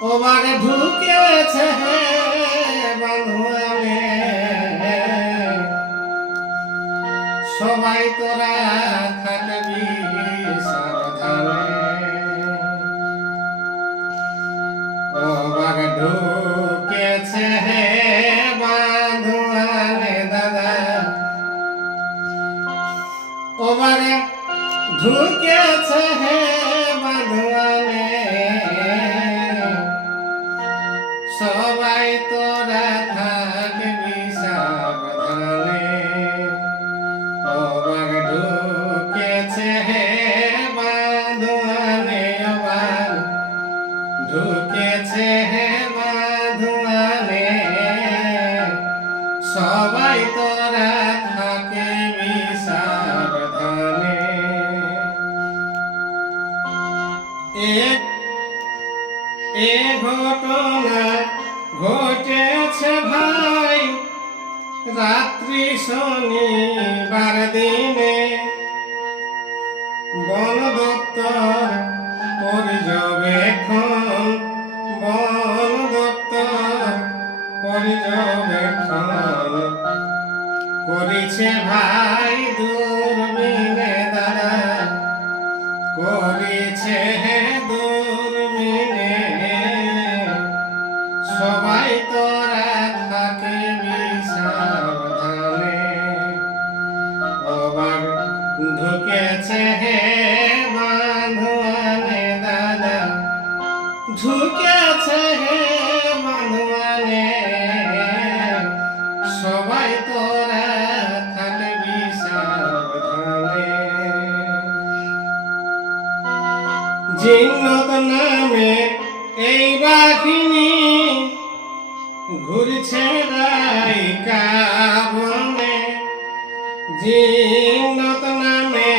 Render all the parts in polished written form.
ওবারে ঢুকেছে বাঁধুয়ানে সবাই তোরা থাকবি সাবধানে। ওবারে ঢুকেছে বাঁধুয়ানে দাদা, ওবারে ঢুকেছে বাঁধুয়ানে সবাই তোরা থাকবি সাবধানে। ওবার ঢুকেছে বাঁধুয়ানে, ওবার ঢুকেছে বাঁধুয়ানে সবাই তোরা থাকবি সাবধানে। এ ঘটনা ঘটেছে ভাই রাত্রি শনিবার দিনে, বন দপ্তর পর্যবেক্ষণ, বন দপ্তর পর্যবেক্ষণ করেছে ভাই দূরবীনে দাদা, করেছে দূরবীনে সবাই তোরা থাকবি সাবধানে। ওবার ঢুকেছে বাঁধুয়ানে দাদা, ঢুকেছে বাঁধুয়ানে সবাই তোরা থাকবি সাবধানে। জিন্নত নামে এই বাঘিনী ঘুরছে রাইকা বনে, জিন্নত নামে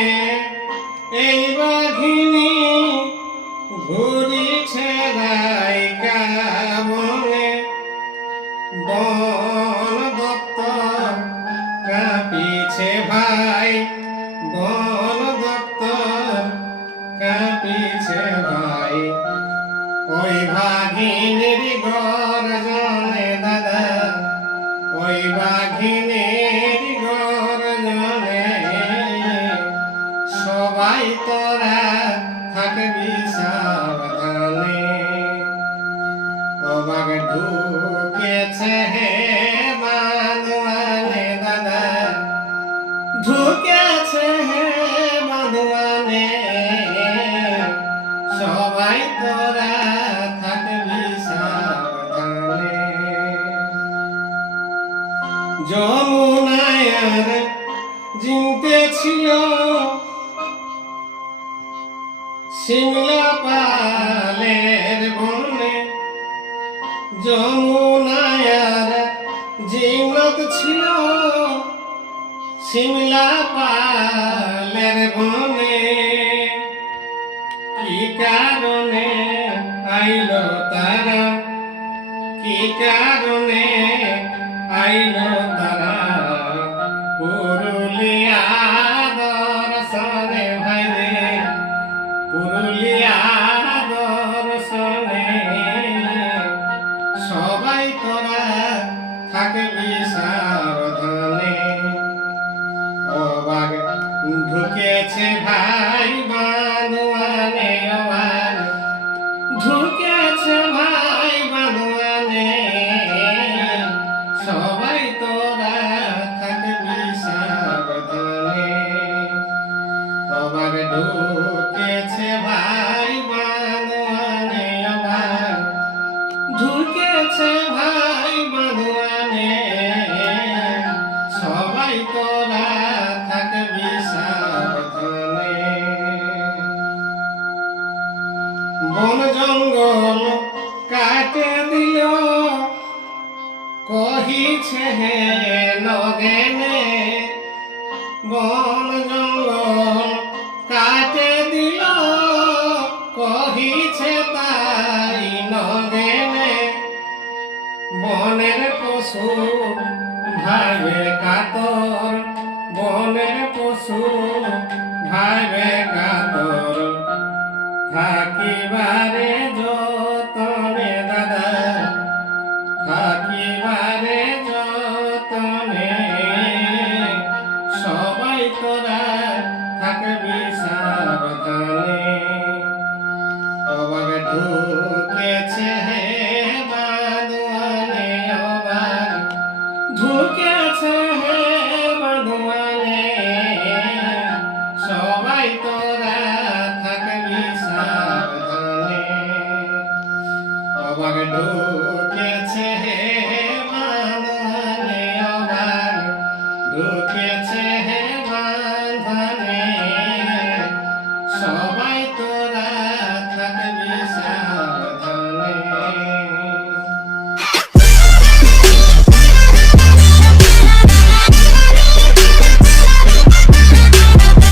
এই বাঘিনী ঘুরছে রাইকা বনে, বন দপ্তর কাঁপিছে ভাই, বন দপ্তর কাঁপিছে ভাই ওই বাঘিনীর গর্জনে দাদা, ওই বাঘিনীর গর্জনে সবাই তোরা থাকবি সাবধানে। ওবাগ ঢুকেছে বাঁধুয়ানে দাদা, ঢুকেছে বাঁধুয়ানে সবাই তোরা থাকবি সাবধানে। যমুনায়ার জিনতে ছিল শিমলা পালের বনে, যমুনায়ার জিনত ছিল শিমলা পালের বনে, কি কারণে আইলো তারা, কি কারণে আইলো তারা পুরুলিয়া দর্শনে ভাই রে, পুরুলিয়া দর্শনে সবাই তোরা থাকবি সাবধানে। ওবার ঢুকেছে ভাই বাঁধুয়ানে, ওবার ঢুকেছে ভাই বাঁধুয়ানে সবাই তোরা থাকবি সাবধানে। ওবার ঢুকেছে ভাই বাঁধুয়ানে, ওবার ঢুকেছে ভাই বাঁধুয়ানে সবাই তোরা থাকবি সাবধানে। বন জঙ্গল কাটে দিল কহিছে হে লগেনে, বন জঙ্গল কাটে দিল কহিছে তাই লগেনে, বনের পশু ভাবে কাতর, বনের পশু ভাবে কাতর থাকিবারে যতনে অবাক ঢুকেছে